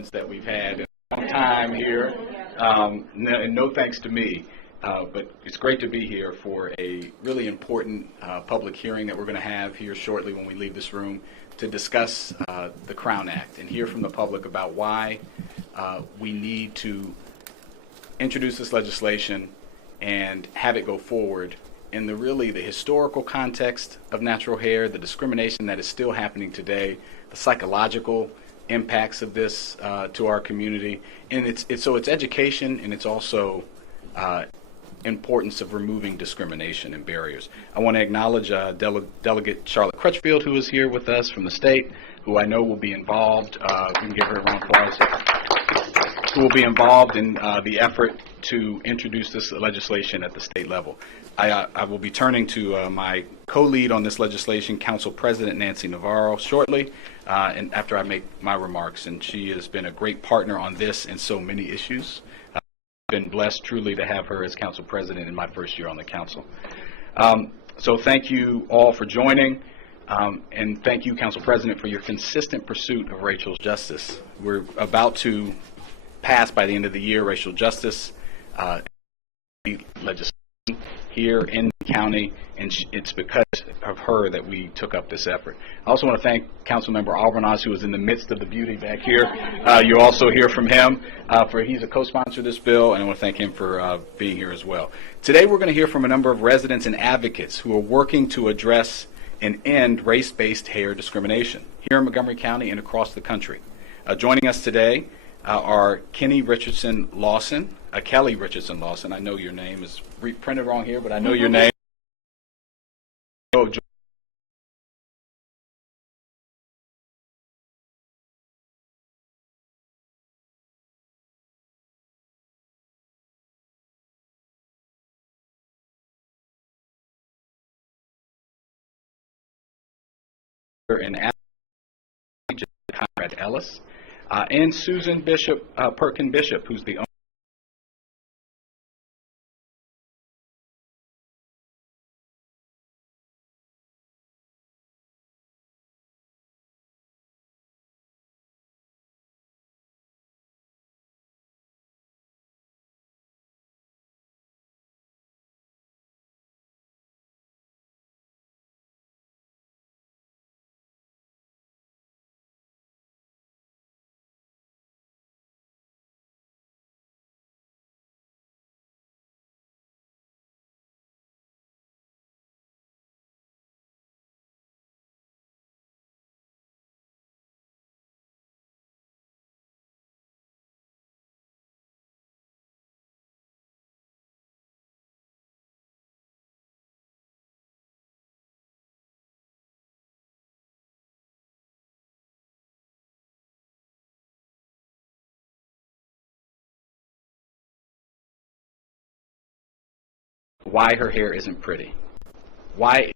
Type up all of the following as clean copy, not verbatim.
conference that we've had in a long time here, and no thanks to me, but it's great to be here for a really important public hearing that we're going to have here shortly when we leave this room to discuss the Crown Act and hear from the public about why we need to introduce this legislation and have it go forward in the historical context of natural hair, the discrimination that is still happening today, the psychological impacts of this to our community, and it's education, and it's also importance of removing discrimination and barriers. I want to acknowledge Delegate Charlotte Crutchfield, who is here with us from the state, who I know will be involved. We can give her a round of applause. Who will be involved in the effort to introduce this legislation at the state level. I will be turning to my co-lead on this legislation, Council President Nancy Navarro, shortly, and after I make my remarks. And she has been a great partner on this and so many issues. I've been blessed truly to have her as Council President in my first year on the Council. So thank you all for joining, and thank you, Council President, for your consistent pursuit of racial justice. We're about to pass by the end of the year racial justice legislation here in the county, and it's because of her that we took up this effort. I also want to thank Councilmember Alvarez, who is in the midst of the beauty back here. You also hear from him, he's a co-sponsor of this bill, and I want to thank him for being here as well. Today we're going to hear from a number of residents and advocates who are working to address and end race-based hair discrimination here in Montgomery County and across the country. Joining us today are Kelly Richardson Lawson. I know your name is reprinted wrong here, but I know your name. And Conrad Ellis, and Susan Perkin Bishop, who's the owner. Why her hair isn't pretty. Why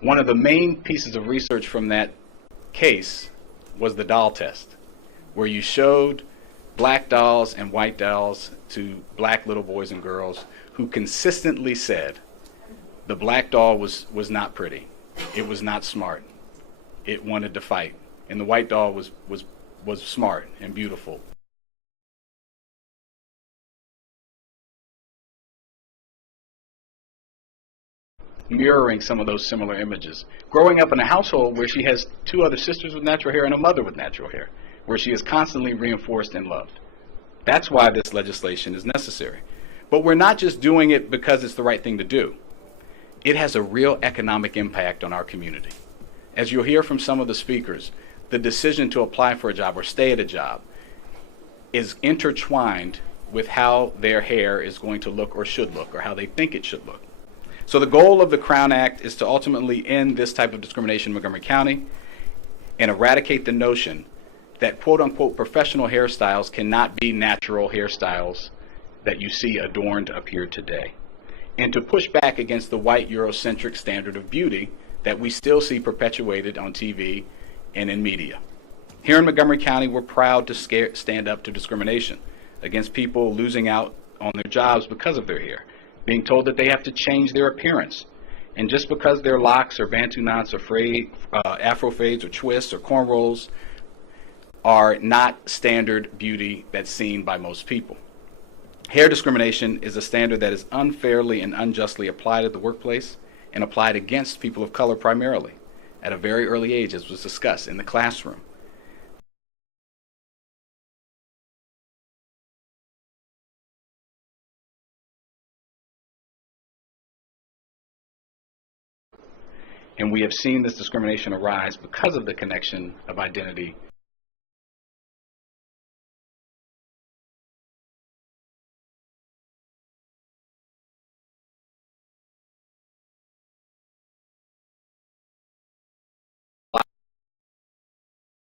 one of the main pieces of research from that case was the doll test, where you showed black dolls and white dolls to black little boys and girls who consistently said the black doll was not pretty, it was not smart, it wanted to fight, and the white doll was smart and beautiful. Mirroring some of those similar images. Growing up in a household where she has two other sisters with natural hair and a mother with natural hair, where she is constantly reinforced and loved. That's why this legislation is necessary. But we're not just doing it because it's the right thing to do. It has a real economic impact on our community. As you'll hear from some of the speakers, the decision to apply for a job or stay at a job is intertwined with how their hair is going to look or should look, or how they think it should look. So the goal of the Crown Act is to ultimately end this type of discrimination in Montgomery County and eradicate the notion that quote-unquote professional hairstyles cannot be natural hairstyles that you see adorned up here today, and to push back against the white Eurocentric standard of beauty that we still see perpetuated on TV and in media. Here in Montgomery County, we're proud to stand up to discrimination against people losing out on their jobs because of their hair, being told that they have to change their appearance. And just because their locks or bantu knots or afro fades or twists or cornrows are not standard beauty that's seen by most people. Hair discrimination is a standard that is unfairly and unjustly applied at the workplace and applied against people of color primarily at a very early age, as was discussed in the classroom. And we have seen this discrimination arise because of the connection of identity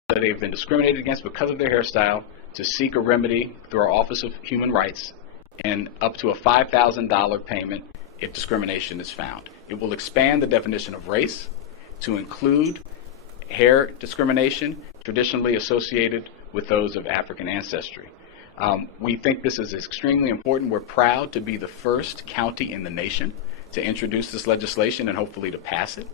that they've been discriminated against because of their hairstyle, to seek a remedy through our Office of Human Rights, and up to a $5,000 payment if discrimination is found. It will expand the definition of race to include hair discrimination traditionally associated with those of African ancestry. We think this is extremely important. We're proud to be the first county in the nation to introduce this legislation and hopefully to pass it.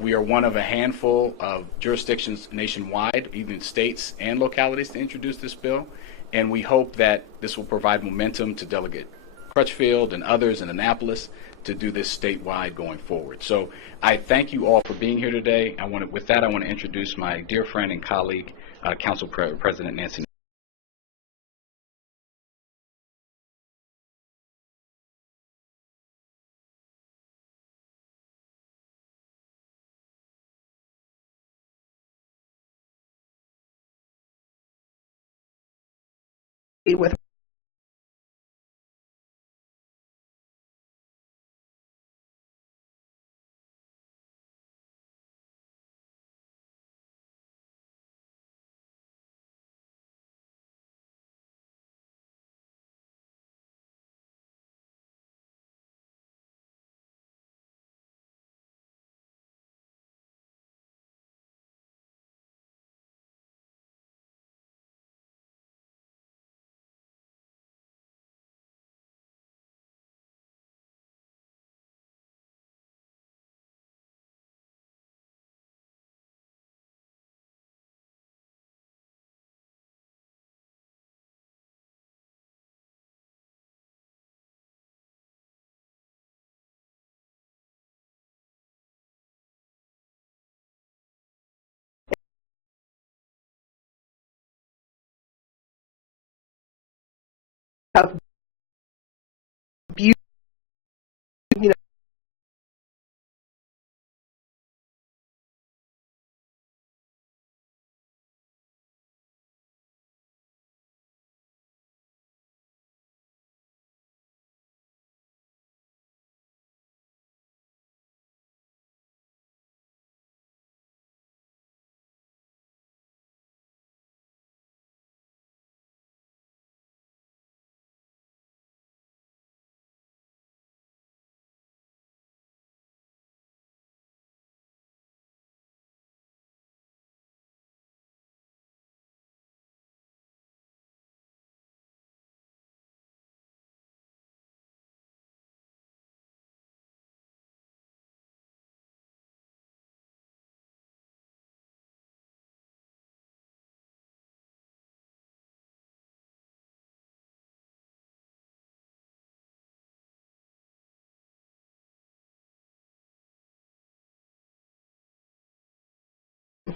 We are one of a handful of jurisdictions nationwide, even states and localities, to introduce this bill, and we hope that this will provide momentum to Delegate Crutchfield and others in Annapolis to do this statewide going forward. So I thank you all for being here today. With that, I want to introduce my dear friend and colleague, Council President Nancy. With have beauty, you know,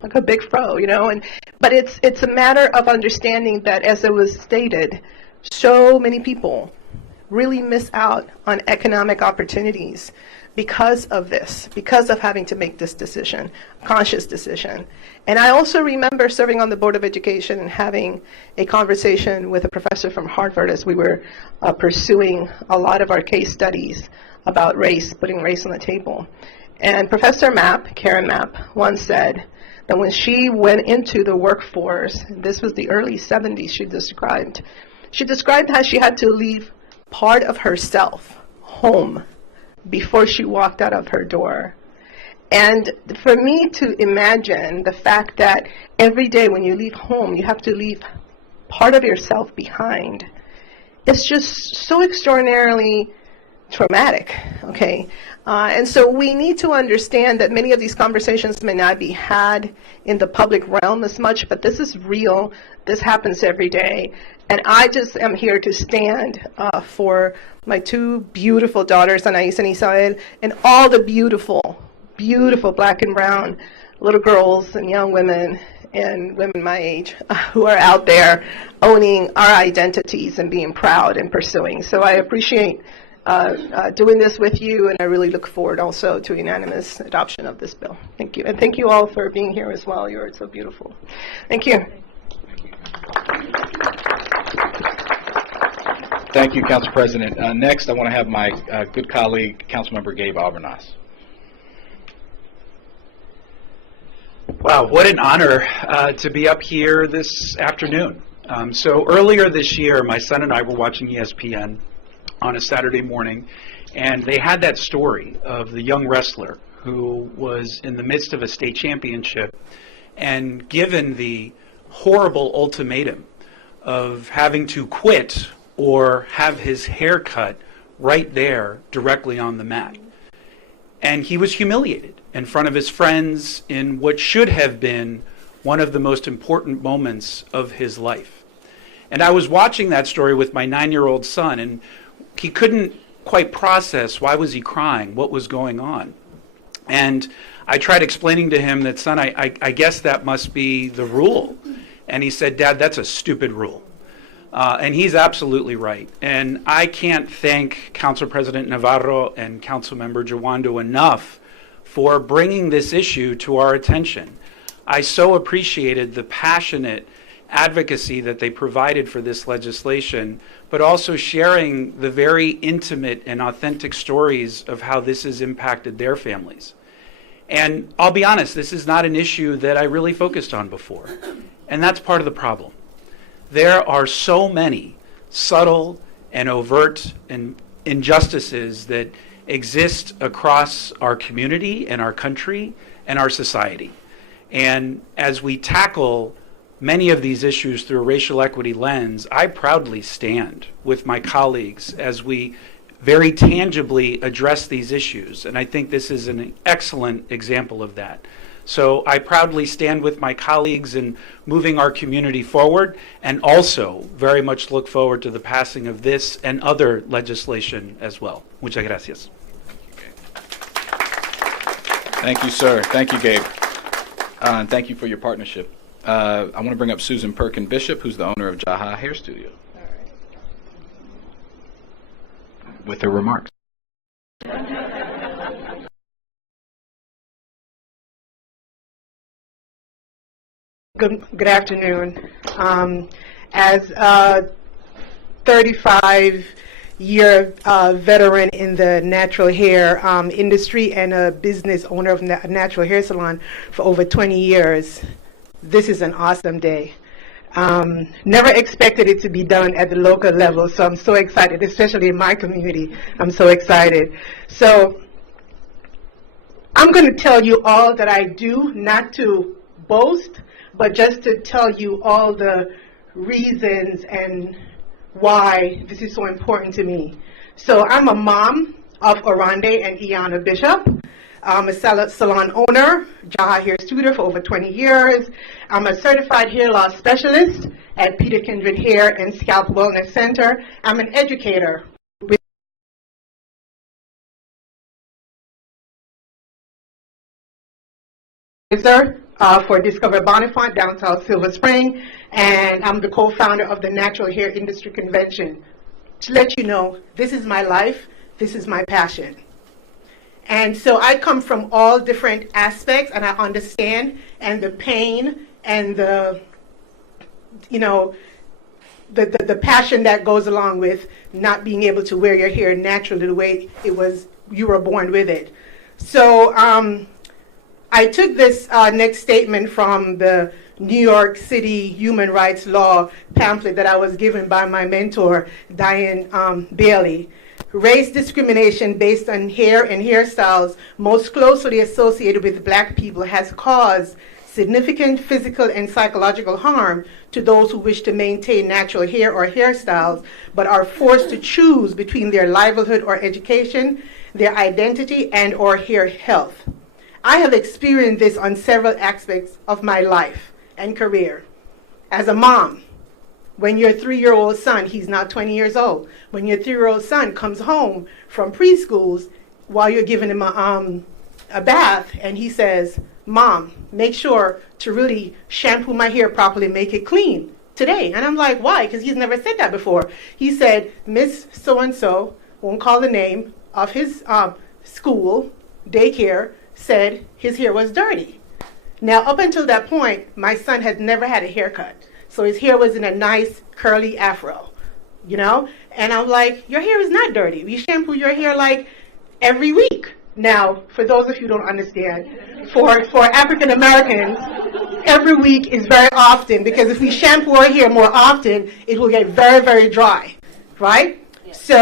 like a big fro, you know, but it's a matter of understanding that, as it was stated, so many people really miss out on economic opportunities because of this, because of having to make this decision, conscious decision. And I also remember serving on the Board of Education and having a conversation with a professor from Harvard as we were pursuing a lot of our case studies about race, putting race on the table. And Professor Karen Mapp, once said that when she went into the workforce, this was the early 70s, she described how she had to leave part of herself home before she walked out of her door. And for me to imagine the fact that every day when you leave home, you have to leave part of yourself behind, it's just so extraordinarily traumatic, okay? And so we need to understand that many of these conversations may not be had in the public realm as much, but this is real. This happens every day. And I just am here to stand for my two beautiful daughters, Anais and Isael, and all the beautiful, beautiful black and brown little girls and young women and women my age who are out there owning our identities and being proud and pursuing. So I appreciate doing this with you, and I really look forward also to unanimous adoption of this bill. Thank you. And thank you all for being here as well. You're so beautiful. Thank you. Thank you, Council President. Next, I want to have my good colleague, Councilmember Gabe Albernas. Wow, what an honor to be up here this afternoon. So earlier this year, my son and I were watching ESPN on a Saturday morning, and they had that story of the young wrestler who was in the midst of a state championship and given the horrible ultimatum of having to quit or have his hair cut right there directly on the mat. And he was humiliated in front of his friends in what should have been one of the most important moments of his life. And I was watching that story with my 9-year-old son, and he couldn't quite process why was he crying, what was going on. And I tried explaining to him that, son, I guess that must be the rule. And he said, Dad, that's a stupid rule. And he's absolutely right. And I can't thank Council President Navarro and Councilmember Jawando enough for bringing this issue to our attention. I so appreciated the passionate advocacy that they provided for this legislation, but also sharing the very intimate and authentic stories of how this has impacted their families. And I'll be honest, this is not an issue that I really focused on before. And that's part of the problem. There are so many subtle and overt injustices that exist across our community and our country and our society. And as we tackle many of these issues through a racial equity lens, I proudly stand with my colleagues as we very tangibly address these issues. And I think this is an excellent example of that. So I proudly stand with my colleagues in moving our community forward, and also very much look forward to the passing of this and other legislation as well. Muchas gracias. Thank you, sir. Thank you, Gabe. And thank you for your partnership. I want to bring up Susan Perkin Bishop, who's the owner of Jaha Hair Studio, with her remarks. Good afternoon. As a 35-year veteran in the natural hair industry and a business owner of a natural hair salon for over 20 years, this is an awesome day. Never expected it to be done at the local level, so I'm so excited, especially in my community. I'm so excited. So I'm going to tell you all that I do, not to boast, but just to tell you all the reasons and why this is so important to me. So I'm a mom of Orande and Iana Bishop. I'm a salon owner, Jaha Hair Studio, for over 20 years. I'm a certified hair loss specialist at Peter Kindred Hair and Scalp Wellness Center. I'm an educator with for Discover Bonifant, downtown Silver Spring, and I'm the co-founder of the Natural Hair Industry Convention. To let you know, this is my life, this is my passion. And so I come from all different aspects, and I understand, and the pain and the, you know, the passion that goes along with not being able to wear your hair naturally the way it was, you were born with it. So I took this next statement from the New York City human rights law pamphlet that I was given by my mentor, Diane Bailey. Race discrimination based on hair and hairstyles most closely associated with Black people has caused significant physical and psychological harm to those who wish to maintain natural hair or hairstyles, but are forced to choose between their livelihood or education, their identity, and or hair health. I have experienced this on several aspects of my life and career. As a mom, when your 3-year-old son, he's now 20 years old, when your 3-year-old son comes home from preschools while you're giving him a bath, and he says, "Mom, make sure to really shampoo my hair properly, make it clean today." And I'm like, "Why?" Because he's never said that before. He said, "Miss So-and-so," won't call the name of his school, daycare, said his hair was dirty. Now, up until that point, my son had never had a haircut. So his hair was in a nice curly afro, you know? And I'm like, "Your hair is not dirty. We shampoo your hair like every week." Now, for those of you who don't understand, for African Americans, every week is very often, because if we shampoo our hair more often, it will get very, very dry, right? So,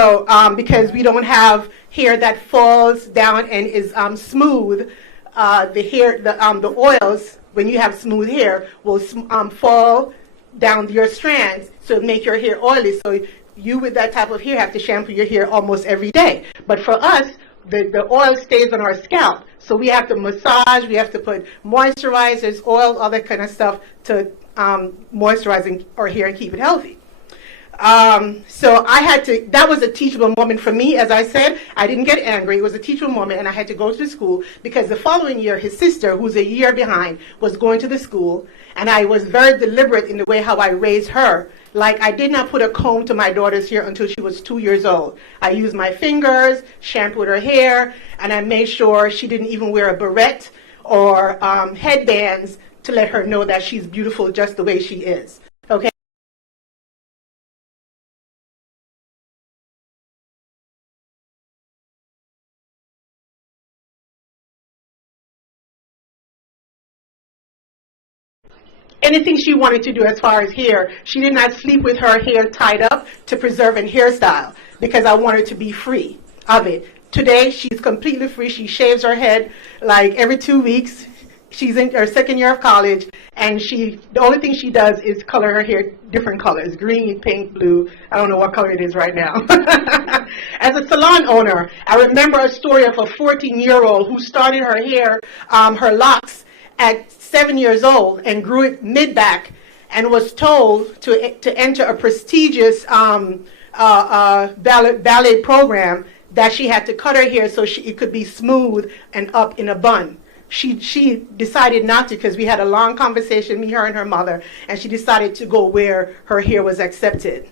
because we don't have hair that falls down and is smooth, the oils, when you have smooth hair, will fall down your strands, so make your hair oily. So you, with that type of hair, have to shampoo your hair almost every day. But for us, the oil stays on our scalp. So we have to massage, we have to put moisturizers, oil, all that kind of stuff to moisturize our hair and keep it healthy. So I had to, that was a teachable moment for me. As I said, I didn't get angry. It was a teachable moment, and I had to go to the school because the following year, his sister, who's a year behind, was going to the school, and I was very deliberate in the way how I raised her. Like, I did not put a comb to my daughter's hair until she was 2 years old. I used my fingers, shampooed her hair, and I made sure she didn't even wear a barrette or headbands to let her know that she's beautiful just the way she is. Okay? Anything she wanted to do as far as hair, she did not sleep with her hair tied up to preserve an hairstyle, because I wanted to be free of it. Today, she's completely free. She shaves her head like every 2 weeks. She's in her second year of college, and the only thing she does is color her hair different colors: green, pink, blue. I don't know what color it is right now. As a salon owner, I remember a story of a 14-year-old who started her hair, her locks, at 7 years old and grew it mid-back, and was told to enter a prestigious ballet program that she had to cut her hair so it could be smooth and up in a bun. She decided not to, because we had a long conversation, me, her, and her mother, and she decided to go where her hair was accepted.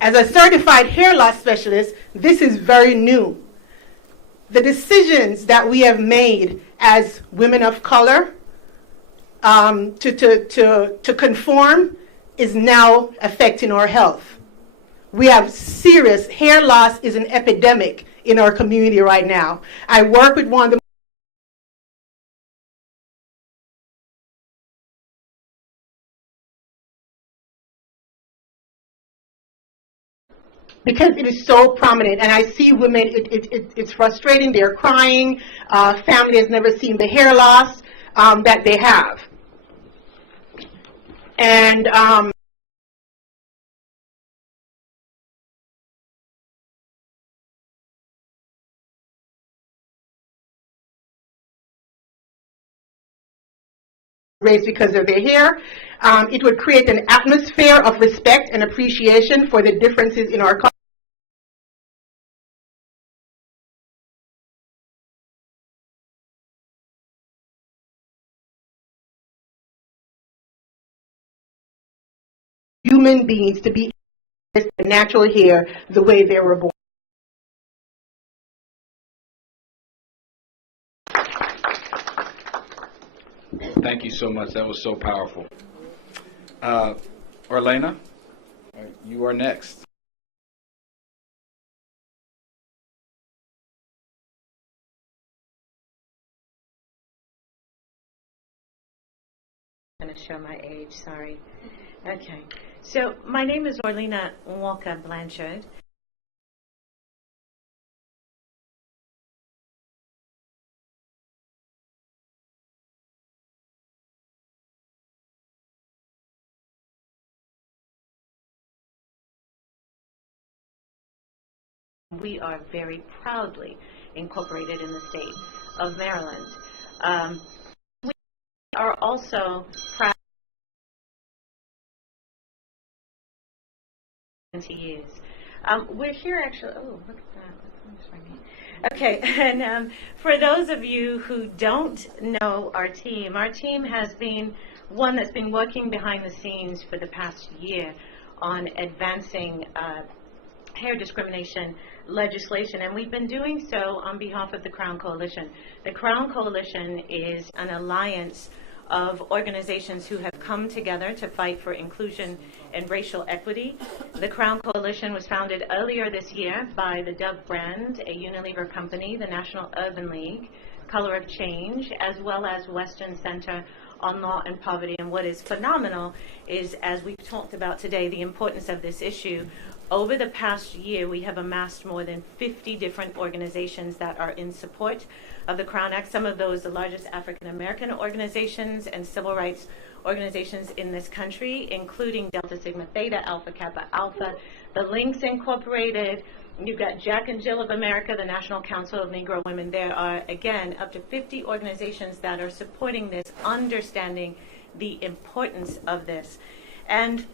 As a certified hair loss specialist, this is very new. The decisions that we have made as women of color to conform is now affecting our health. We have serious hair loss is an epidemic in our community right now. I work with one of the because it is so prominent, and I see women, it's frustrating, they're crying, family has never seen the hair loss that they have. And race because of their hair. It would create an atmosphere of respect and appreciation for the differences in our culture. Human beings to be natural hair the way they were born. Thank you so much. That was so powerful. Orlena, you are next. I'm going to show my age, sorry. Okay. So my name is Orlena Walker Blanchard. We are very proudly incorporated in the state of Maryland. We are also proud 20 years. We're here actually, oh, look at that. That's funny. Okay, and for those of you who don't know our team has been one that's been working behind the scenes for the past year on advancing hair discrimination legislation, and we've been doing so on behalf of the Crown Coalition. The Crown Coalition is an alliance of organizations who have come together to fight for inclusion and racial equity. The Crown Coalition was founded earlier this year by the Dove brand, a Unilever company, the National Urban League, Color of Change, as well as Western Center on Law and Poverty. And what is phenomenal is, as we've talked about today, the importance of this issue. Over the past year, we have amassed more than 50 different organizations that are in support of the Crown Act. Some of those, the largest African American organizations and civil rights organizations in this country, including Delta Sigma Theta, Alpha Kappa Alpha, the Links Incorporated. You've got Jack and Jill of America, the National Council of Negro Women. There are, again, up to 50 organizations that are supporting this, understanding the importance of this. And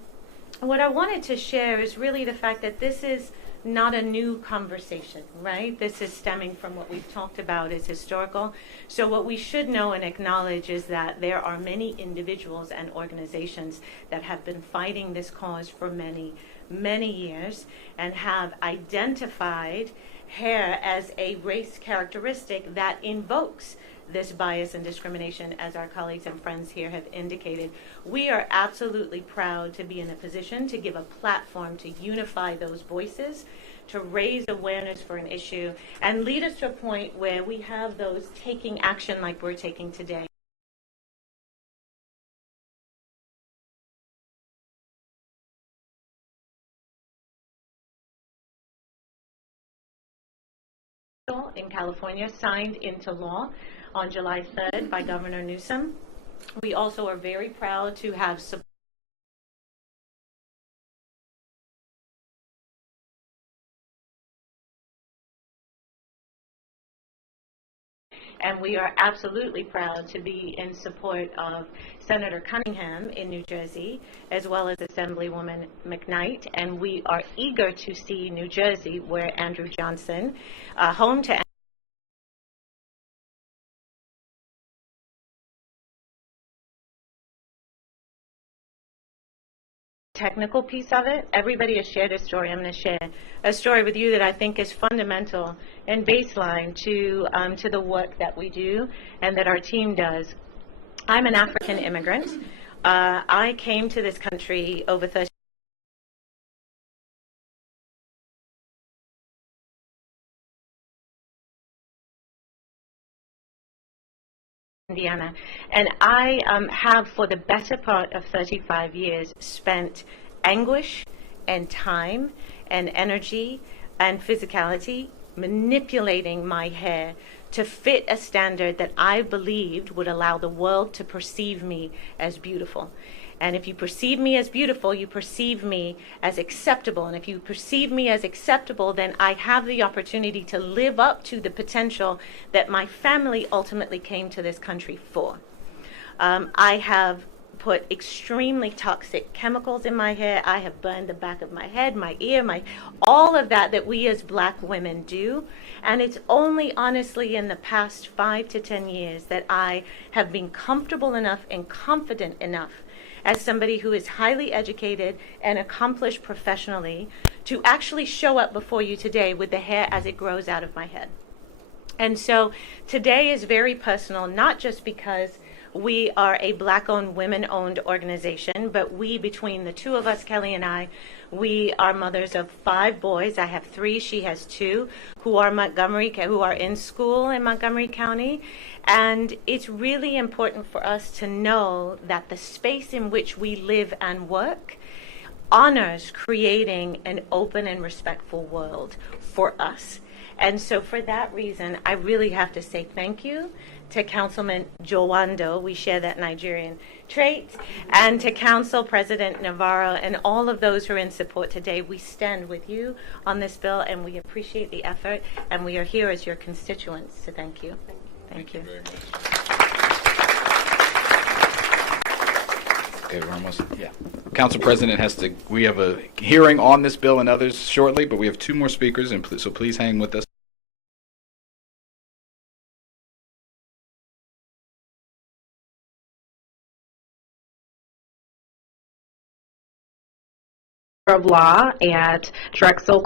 what I wanted to share is really the fact that this is not a new conversation, right? This is stemming from what we've talked about as historical. So what we should know and acknowledge is that there are many individuals and organizations that have been fighting this cause for many, many years and have identified hair as a race characteristic that invokes this bias and discrimination, as our colleagues and friends here have indicated. We are absolutely proud to be in a position to give a platform to unify those voices, to raise awareness for an issue, and lead us to a point where we have those taking action like we're taking today. In California, signed into law on July 3rd by Governor Newsom. We also are very proud to have support and we are absolutely proud to be in support of Senator Cunningham in New Jersey, as well as Assemblywoman McKnight, and we are eager to see New Jersey, where Andrew Johnson, home to technical piece of it. Everybody has shared a story. I'm going to share a story with you that I think is fundamental and baseline to the work that we do and that our team does. I'm an African immigrant. I came to this country over 30 Indiana, and I have for the better part of 35 years spent anguish and time and energy and physicality manipulating my hair to fit a standard that I believed would allow the world to perceive me as beautiful. And if you perceive me as beautiful, you perceive me as acceptable. And if you perceive me as acceptable, then I have the opportunity to live up to the potential that my family ultimately came to this country for. I have put extremely toxic chemicals in my hair. I have burned the back of my head, my ear, all of that we as black women do. And it's only honestly in the past 5 to 10 years that I have been comfortable enough and confident enough as somebody who is highly educated and accomplished professionally to actually show up before you today with the hair as it grows out of my head. And so today is very personal, not just because we are a black-owned, women-owned organization, but we, between the two of us, Kelly and I, we are mothers of 5 boys. I have 3, she has 2, who are in school in Montgomery County. And it's really important for us to know that the space in which we live and work honors creating an open and respectful world for us. And so for that reason, I really have to say thank you to Councilman Jowando, we share that Nigerian trait, and to Council President Navarro and all of those who are in support today. We stand with you on this bill, and we appreciate the effort, and we are here as your constituents to thank you. Thank you. Very much. Okay, we're almost, yeah. Council President we have a hearing on this bill and others shortly, but we have 2 more speakers, and so please hang with us. of Law at Drexel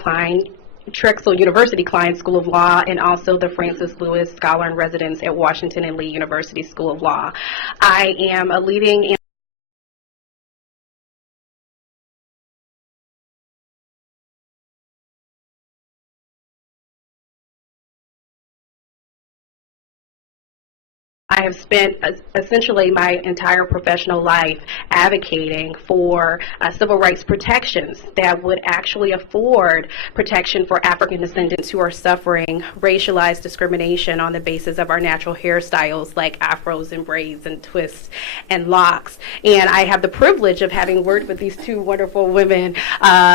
University Klein School of Law, and also the Francis Lewis Scholar in Residence at Washington and Lee University School of Law. I am a leading I have spent essentially my entire professional life advocating for civil rights protections that would actually afford protection for African descendants who are suffering racialized discrimination on the basis of our natural hairstyles like afros and braids and twists and locks. And I have the privilege of having worked with these 2 wonderful women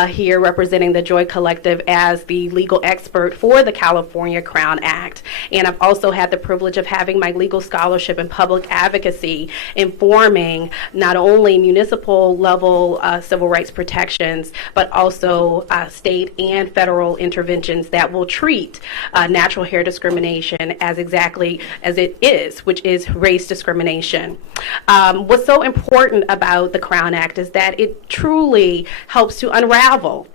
here representing the Joy Collective as the legal expert for the California Crown Act. And I've also had the privilege of having my legal scholarship in public advocacy informing not only municipal level civil rights protections, but also state and federal interventions that will treat natural hair discrimination as exactly as it is, which is race discrimination. What's so important about the Crown Act is that it truly helps to unravel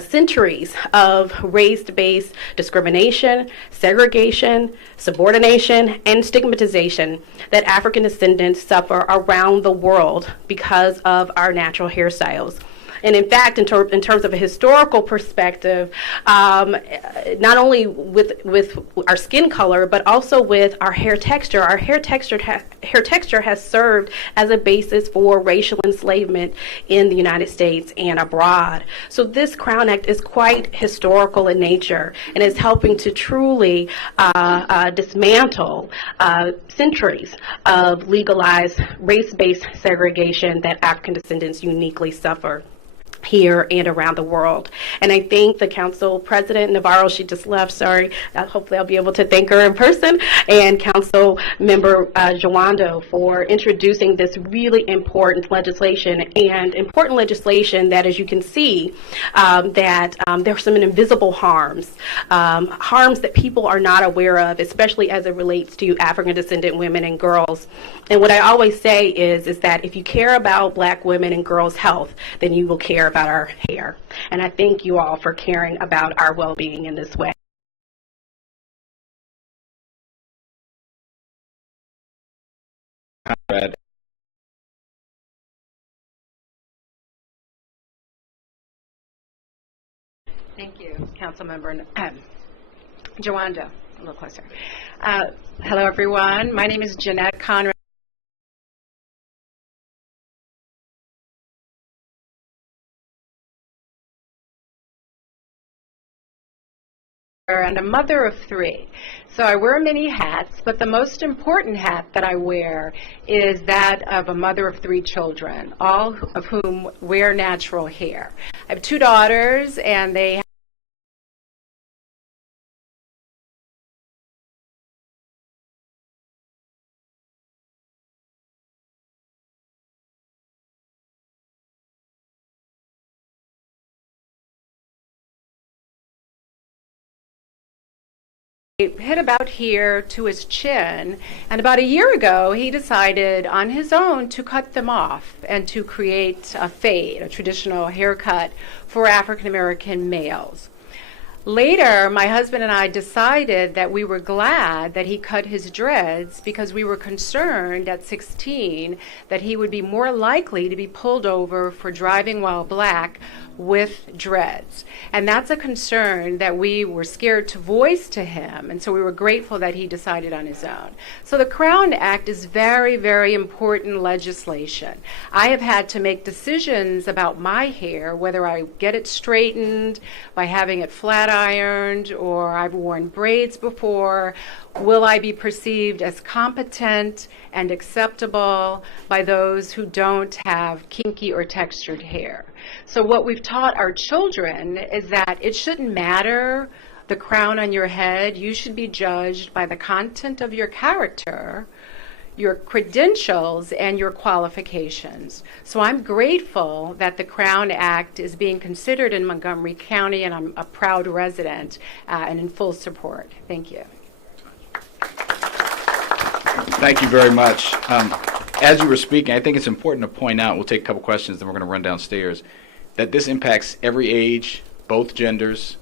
centuries of race-based discrimination, segregation, subordination, and stigmatization that African descendants suffer around the world because of our natural hairstyles. And in fact, in terms of a historical perspective, not only with our skin color, but also with our hair texture. Our hair texture has served as a basis for racial enslavement in the United States and abroad. So this Crown Act is quite historical in nature and is helping to truly dismantle centuries of legalized race-based segregation that African descendants uniquely suffer here and around the world. And I thank the Council President Navarro, she just left, sorry, hopefully I'll be able to thank her in person, and Council Member Jowando for introducing this really important legislation, and important legislation that, as you can see, that there are some invisible harms that people are not aware of, especially as it relates to African descendant women and girls. And what I always say is that if you care about Black women and girls' health, then you will care about our hair. And I thank you all for caring about our well-being in this way. Conrad. Thank you, Councilmember Jowando. A little closer. Hello, everyone. My name is Jeanette Conrad. And a mother of 3. So I wear many hats, but the most important hat that I wear is that of a mother of 3 children, all of whom wear natural hair. I have 2 daughters, and they hit about here to his chin, and about a year ago he decided on his own to cut them off and to create a fade, a traditional haircut for African American males. Later, my husband and I decided that we were glad that he cut his dreads because we were concerned at 16 that he would be more likely to be pulled over for driving while Black with dreads. And that's a concern that we were scared to voice to him, and so we were grateful that he decided on his own. So the Crown Act is very, very important legislation. I have had to make decisions about my hair, whether I get it straightened by having it flat ironed, or I've worn braids before. Will I be perceived as competent and acceptable by those who don't have kinky or textured hair? So what we've taught our children is that it shouldn't matter the crown on your head. You should be judged by the content of your character, your credentials, and your qualifications. So I'm grateful that the Crown Act is being considered in Montgomery County, and I'm a proud resident and in full support. Thank you. Thank you very much. As you were speaking, I think it's important to point out, we'll take a couple questions, then we're going to run downstairs, that this impacts every age, both genders,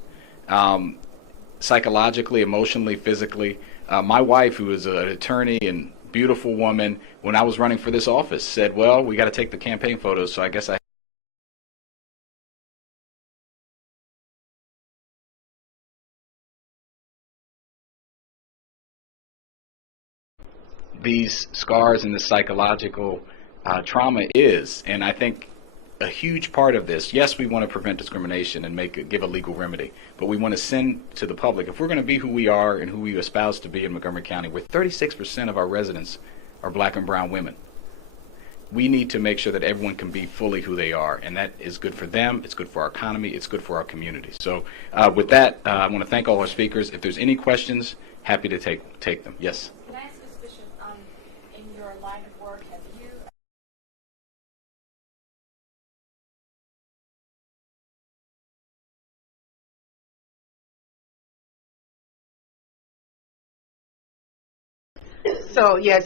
psychologically, emotionally, physically. My wife, who is an attorney and beautiful woman, when I was running for this office, said, well, we got to take the campaign photos, so I guess I these scars and the psychological trauma is. And I think a huge part of this, yes, we want to prevent discrimination and give a legal remedy, but we want to send to the public, if we're going to be who we are and who we espouse to be in Montgomery County, where 36% of our residents are black and brown women, we need to make sure that everyone can be fully who they are, and that is good for them, it's good for our economy, it's good for our community. So with that, I want to thank all our speakers. If there's any questions, happy to take them. Yes? Can I ask this question? In your line of work, have you So, yes.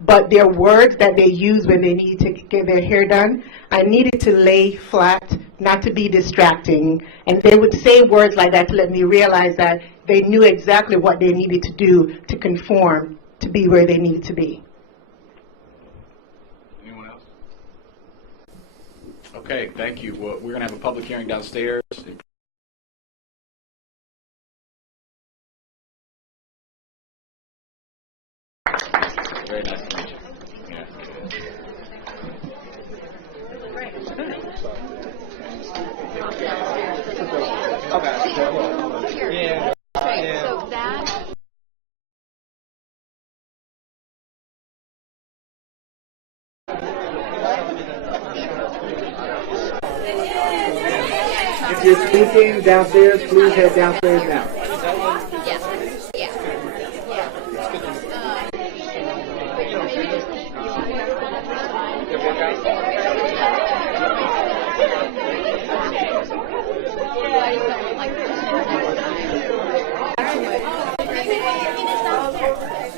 But their words that they use when they need to get their hair done, I needed to lay flat, not to be distracting. And they would say words like that to let me realize that they knew exactly what they needed to do to conform to be where they needed to be. Anyone else? Okay, thank you. Well, we're going to have a public hearing downstairs. Very nice to meet you. Yeah. So that If you're speaking downstairs, please head downstairs now.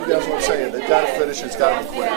That's what I'm saying. They've got to finish. It's got to be quick.